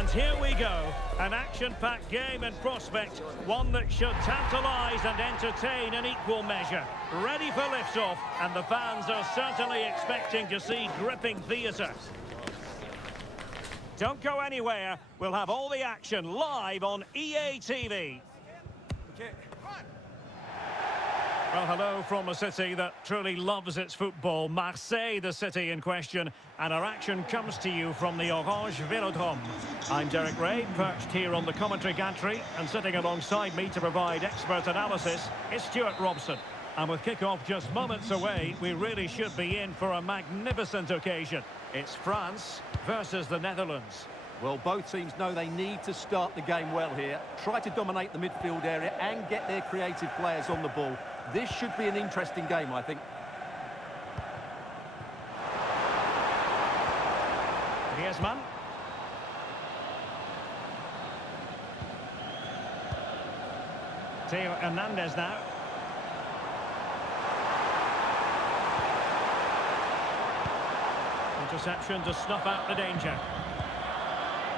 And here we go, an action-packed game in prospect, one that should tantalise and entertain in equal measure. Ready for liftoff, and the fans are certainly expecting to see gripping theatre. Don't go anywhere, we'll have all the action live on EA TV. Okay. Well, hello from a city that truly loves its football, Marseille, the city in question, and our action comes to you from the Orange Velodrome. I'm Derek Ray, perched here on the commentary gantry, and sitting alongside me to provide expert analysis is Stuart Robson. And with kick-off just moments away, we really should be in for a magnificent occasion. It's France versus the Netherlands. Well, both teams know they need to start the game well here. Try to dominate the midfield area and get their creative players on the ball. This should be an interesting game, I think. Griezmann. Theo Hernandez now. Interception to snuff out the danger.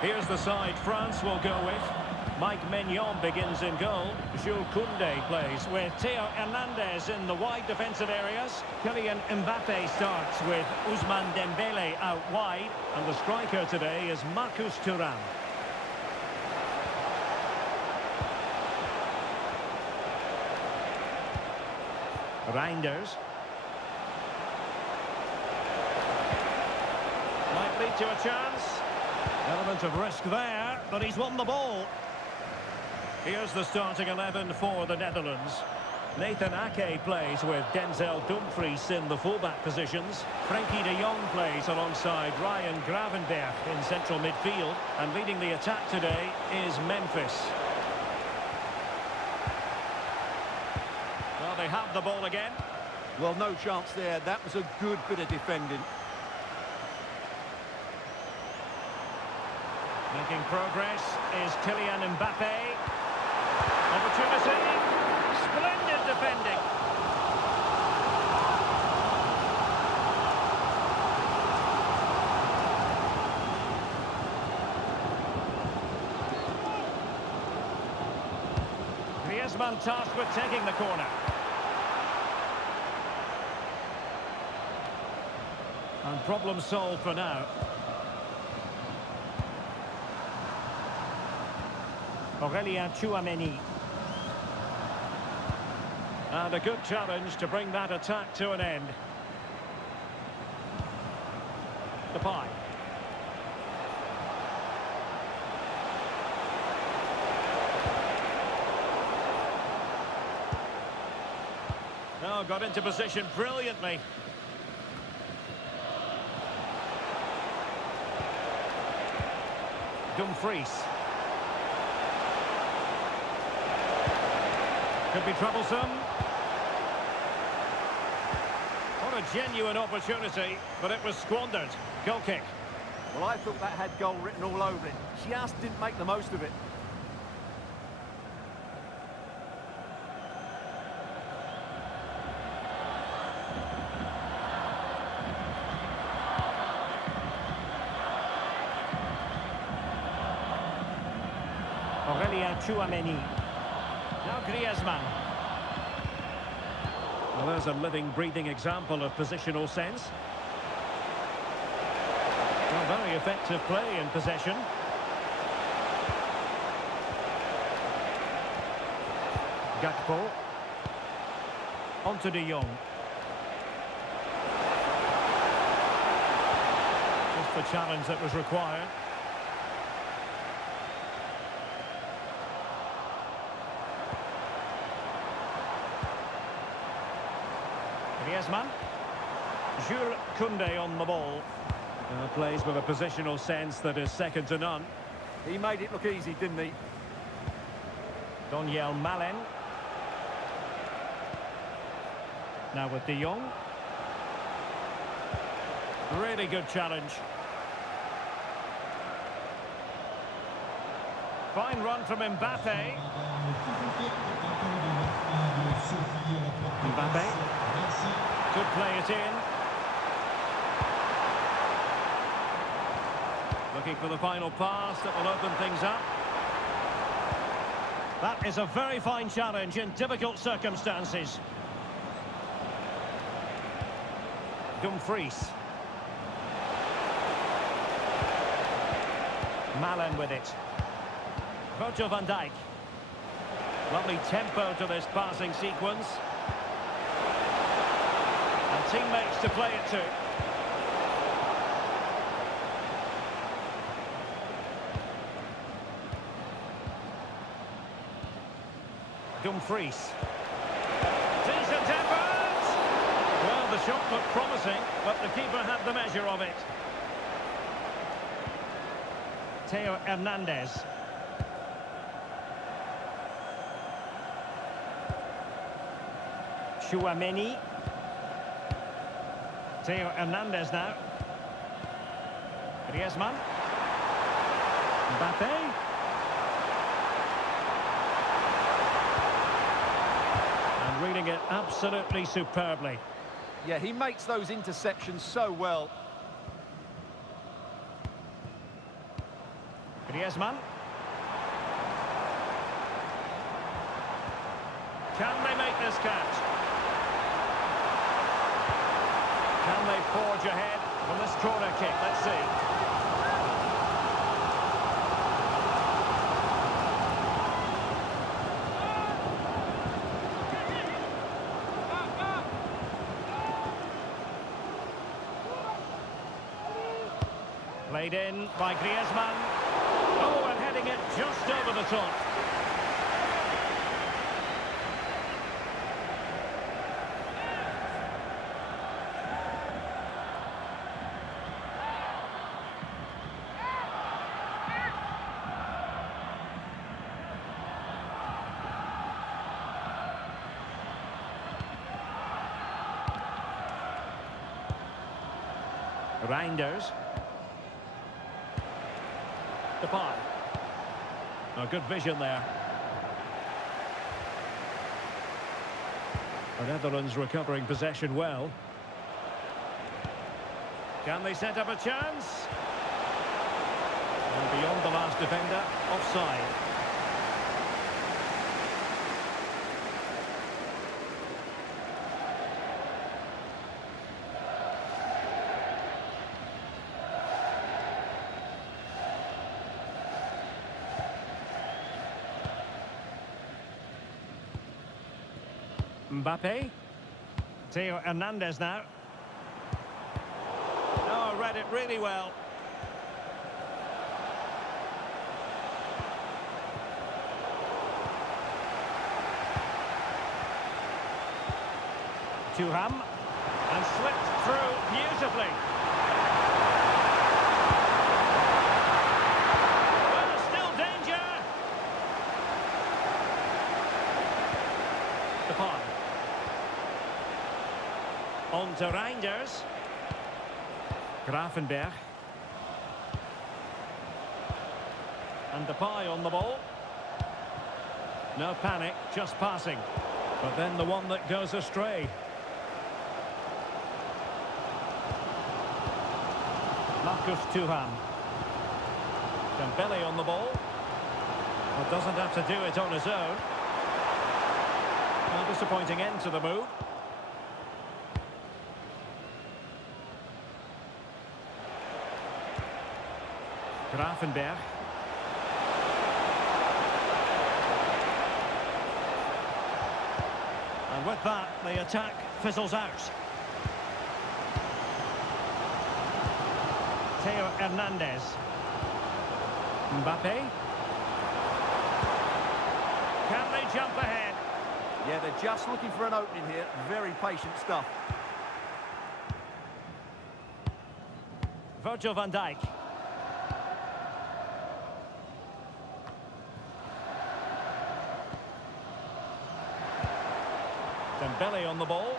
Here's the side France will go with. Mike Maignan begins in goal. Jules Koundé plays with Theo Hernandez in the wide defensive areas. Kylian Mbappe starts with Ousmane Dembele out wide. And the striker today is Marcus Thuram. Reinders. Might lead to a chance. Element of risk there, but he's won the ball. Here's the starting 11 for the Netherlands. Nathan Ake plays with Denzel Dumfries in the fullback positions. Frenkie de Jong plays alongside Ryan Gravenberch in central midfield. And leading the attack today is Memphis. Well, they have the ball again. Well, no chance there. That was a good bit of defending. Making progress is Kylian Mbappe. Opportunity. Splendid defending. Griezmann tasked with taking the corner. And problem solved for now. Aurélien Tchouameni. And a good challenge to bring that attack to an end. Depay. Oh, got into position brilliantly. Dumfries. Could be troublesome. What a genuine opportunity, but it was squandered. Goal kick. Well, I thought that had goal written all over it. Just didn't make the most of it. Aurélien Tchouameni. Now Griezmann. Well, there's a living, breathing example of positional sense. Well, very effective play in possession. Gakpo. On to De Jong. Just the challenge that was required. Griezmann. Jules Koundé on the ball. Plays with a positional sense that is second to none. He made it look easy, didn't he? Donyell Malen. Now with De Jong. Really good challenge. Fine run from Mbappe. Mbappe. Could play it in. Looking for the final pass that will open things up. That is a very fine challenge in difficult circumstances. Dumfries. Malen with it. Virgil van Dijk. Lovely tempo to this passing sequence. And teammates to play it to. Dumfries. Decent effort! Well, the shot looked promising, but the keeper had the measure of it. Theo Hernandez. Tchouaméni. Theo Hernandez now. Griezmann. Mbappé. And reading it absolutely superbly. Yeah, he makes those interceptions so well. Griezmann. Can they make this catch? Can they forge ahead from this corner kick? Let's see. Played in by Griezmann. Oh, and heading it just over the top. Reinders. Depay. Oh, good vision there. The Netherlands recovering possession well. Can they set up a chance? And beyond the last defender, offside. Mbappé. Theo Hernandez now. Oh, read it really well. Thuram. And slipped through beautifully. Well, still danger. Depay. On to Reinders. Gravenberg. And Depay on the ball. No panic, just passing. But then the one that goes astray. Marcus Thuram. Dembele on the ball. Well, doesn't have to do it on his own. A disappointing end to the move. Gravenberg. And with that, the attack fizzles out. Theo Hernandez. Mbappé. Can they jump ahead? Yeah, they're just looking for an opening here. Very patient stuff. Virgil van Dijk. Dembele on the ball.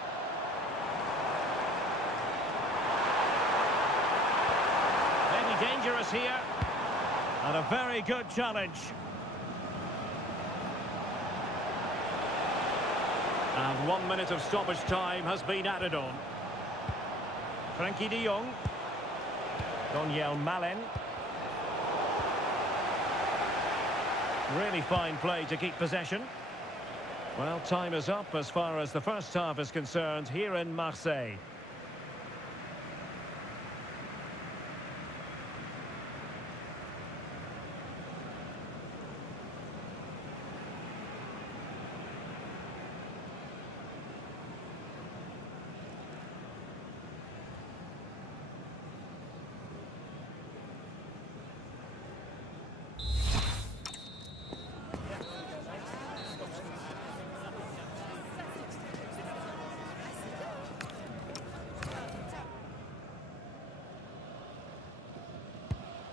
Maybe dangerous here. And a very good challenge. And 1 minute of stoppage time has been added on. Frenkie de Jong. Donyell Malen. Really fine play to keep possession. Well, time is up as far as the first half is concerned here in Marseille.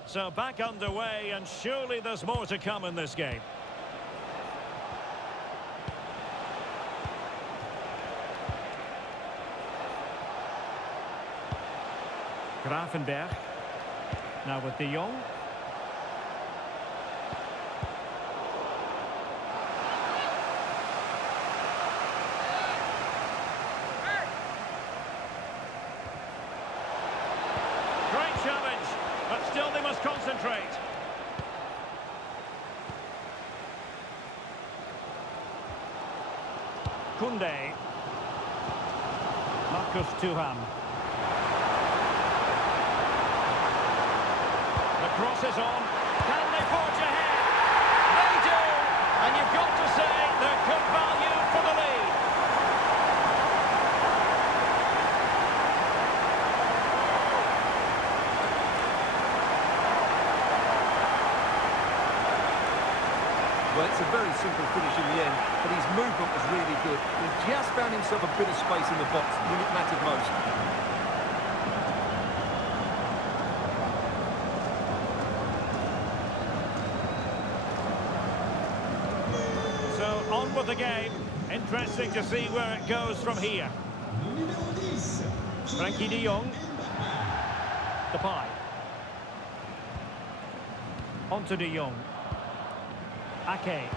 So back underway, and surely there's more to come in this game. Gravenberch. Now with De Jong. Great challenge, but still they must concentrate. Koundé. Marcus Thuram. The cross is on. Can they forge ahead? They do! And you've got to say they're good value for the lead. Well, it's a very simple finish in the end, but his movement was really good. He just found himself a bit of space in the box when it mattered most. So on with the game. Interesting to see where it goes from here. Frankie de Jong. Depay. On to de Jong. Ake.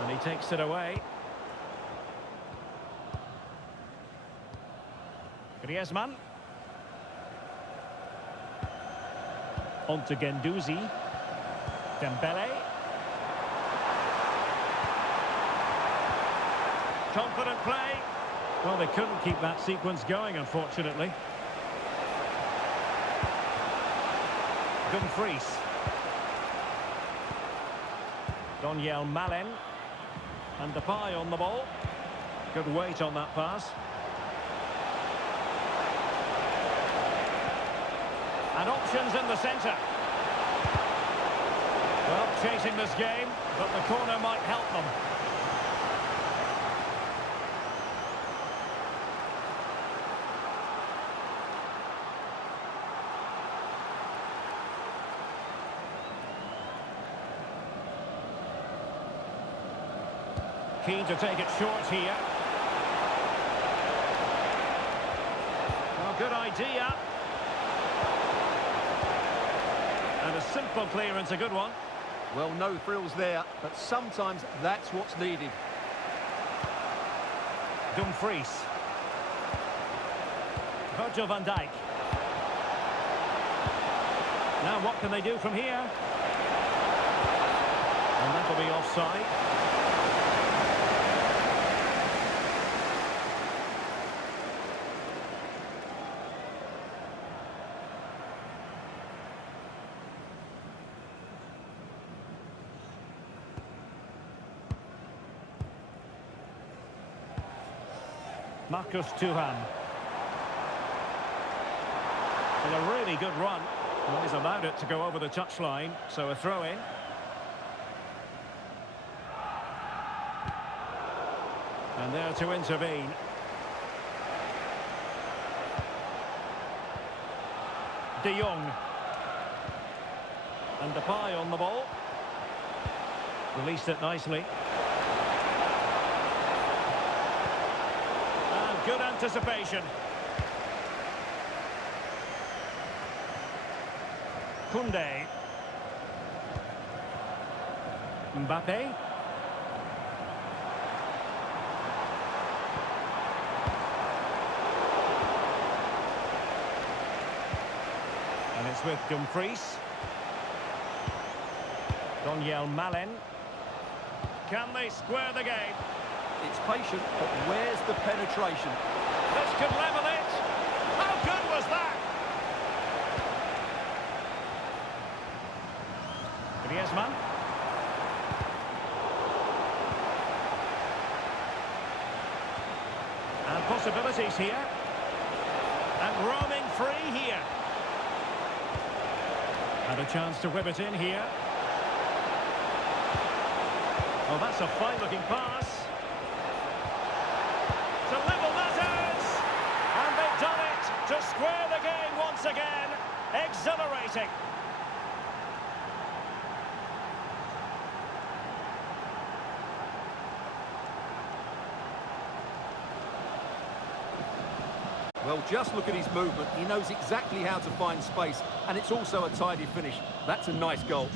And he takes it away. Griezmann. On to Guendouzi. Dembele. Confident play. Well, they couldn't keep that sequence going, unfortunately. Dumfries. Donyell Malen. And Depay on the ball. Good weight on that pass. And options in the centre. Well, chasing this game, but the corner might help them. Keen to take it short here. Well, good idea. And a simple clearance, a good one. Well, no thrills there, but sometimes that's what's needed. Dumfries. Virgil van Dijk. Now what can they do from here? And that'll be offside. Marcus Thuram. Well, a really good run. Well, he's allowed it to go over the touchline, so a throw-in. And there to intervene. De Jong. And Depay on the ball. Released it nicely. Good anticipation. Koundé. Mbappe. And it's with Dumfries. Daniel Malen. Can they square the game? It's patient, but where's the penetration? This could level it. How good was that? Griezmann. And possibilities here. And roaming free here. And a chance to whip it in here. Oh, that's a fine-looking pass. To level matters! And they've done it to square the game once again. Exhilarating. Well, just look at his movement. He knows exactly how to find space, and it's also a tidy finish. That's a nice goal.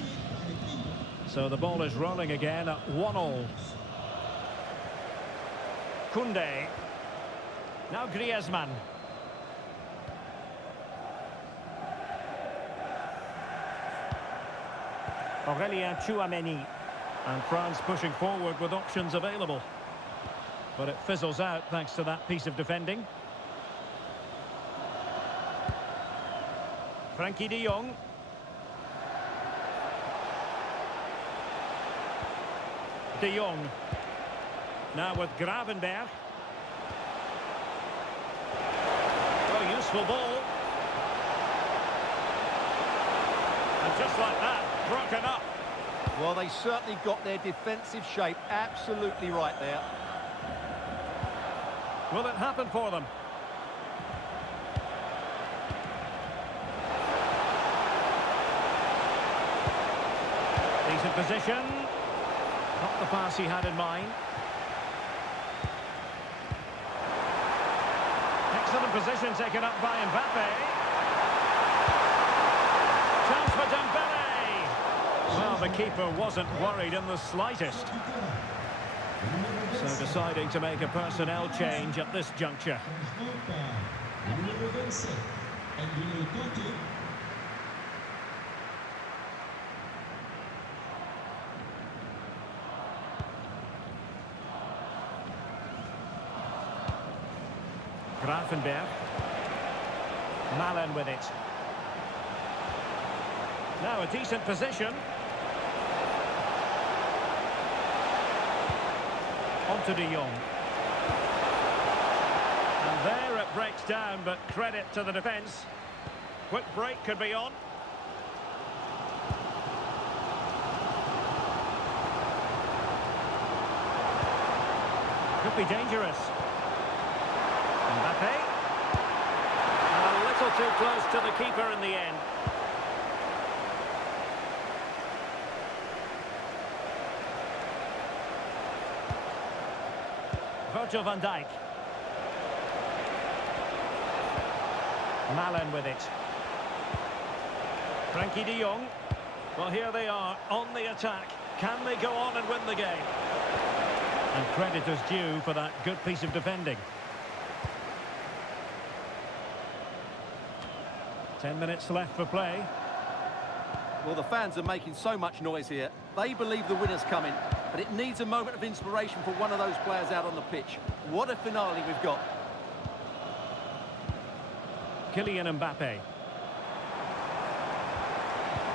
So the ball is rolling again at 1-1. Koundé. Now Griezmann. Aurélien Tchouaméni. And France pushing forward with options available. But it fizzles out thanks to that piece of defending. Frenkie de Jong. De Jong. Now with Gravenberg. Oh, useful ball. And just like that, broken up. Well, they certainly got their defensive shape absolutely right there. Will it happen for them? Decent position. Not the pass he had in mind. Excellent position taken up by Mbappe. Chance for Dembele. Well, the keeper wasn't worried in the slightest. So deciding to make a personnel change at this juncture. Gravenberg. Malen with it. Now a decent position. Onto de Jong. And there it breaks down, but credit to the defence. Quick break could be on. Could be dangerous. Mbappe. And a little too close to the keeper in the end. Virgil van Dijk. Malen with it. Frenkie de Jong. Well, here they are on the attack. Can they go on and win the game? And credit is due for that good piece of defending. 10 minutes left for play. Well, the fans are making so much noise here. They believe the winner's coming, but it needs a moment of inspiration for one of those players out on the pitch. What a finale we've got. Kylian Mbappe.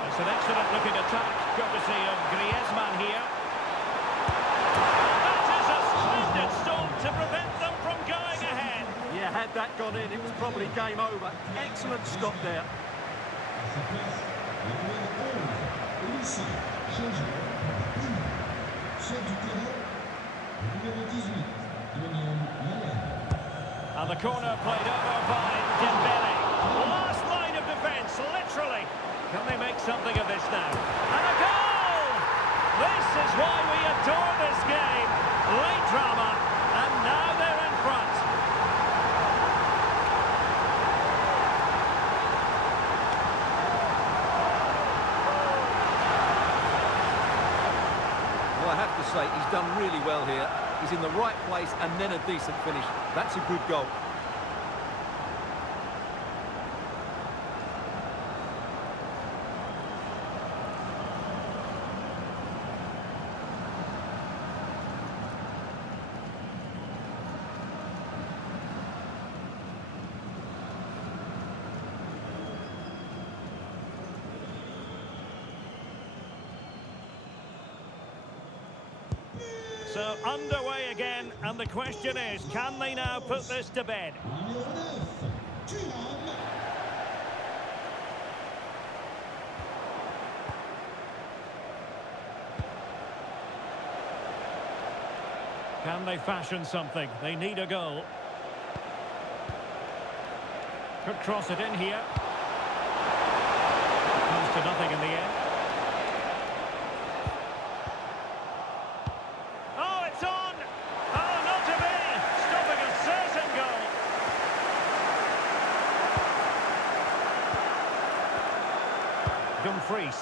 It's an excellent-looking attack, courtesy of Griezmann here. That is a splendid stop to prevent them from going ahead. Yeah, had that gone in, it was probably game over. Excellent stop there. And the corner played over by Dembele. Last line of defence, literally. Can they make something of this now? And a goal! This is why we adore this game. Late drama, and now they're in front. Well, I have to say, he's done really well here. He's in the right place and then a decent finish. That's a good goal. So underway again, and the question is, can they now put this to bed? Can they fashion something? They need a goal. Could cross it in here. Comes to nothing in the end. Oh, it's on! Oh, not to be! Stopping a certain goal. Dumfries.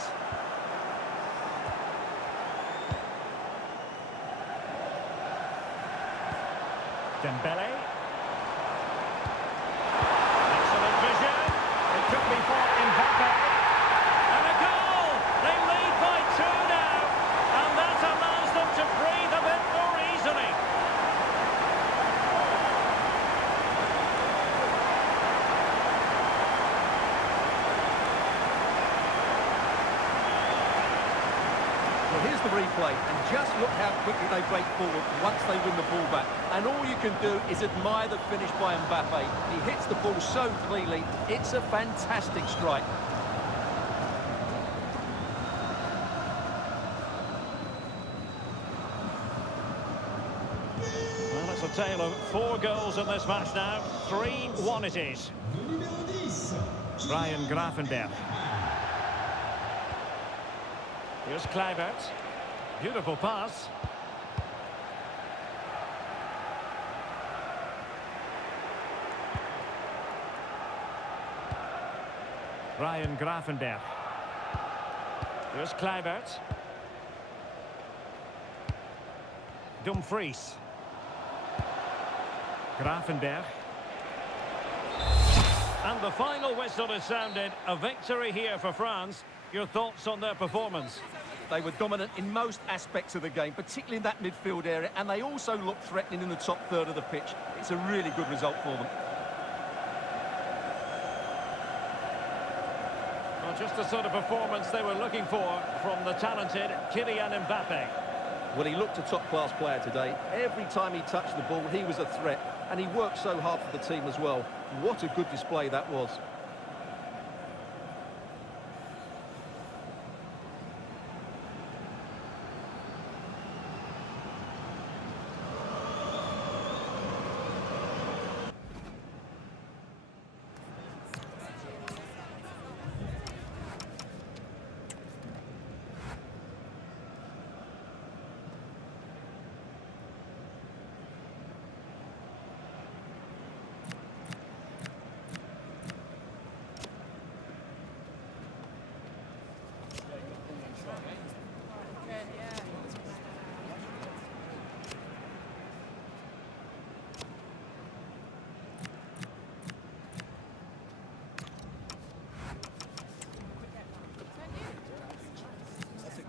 Dembele. Excellent vision. It could be for Mbappe. And a goal! They lead by 2 now. And that allows them to breathe a bit more easily. Well, here's the replay, and just look how quickly they break forward once they win the ball back. And all you can do is admire the finish by Mbappe. He hits the ball so cleanly, it's a fantastic strike. Well, it's a tale of 4 goals in this match now. 3-1 it is. Ryan Gravenberch. Here's Kluivert. Beautiful pass. Ryan Gravenberch. Here's Kluivert. Dumfries. Gravenberch. And the final whistle is sounded. A victory here for France. Your thoughts on their performance? They were dominant in most aspects of the game, particularly in that midfield area, and they also looked threatening in the top third of the pitch. It's a really good result for them. Well, just the sort of performance they were looking for from the talented Kylian Mbappe. Well, he looked a top-class player today. Every time he touched the ball, he was a threat, and he worked so hard for the team as well. What a good display that was.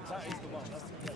That is the one.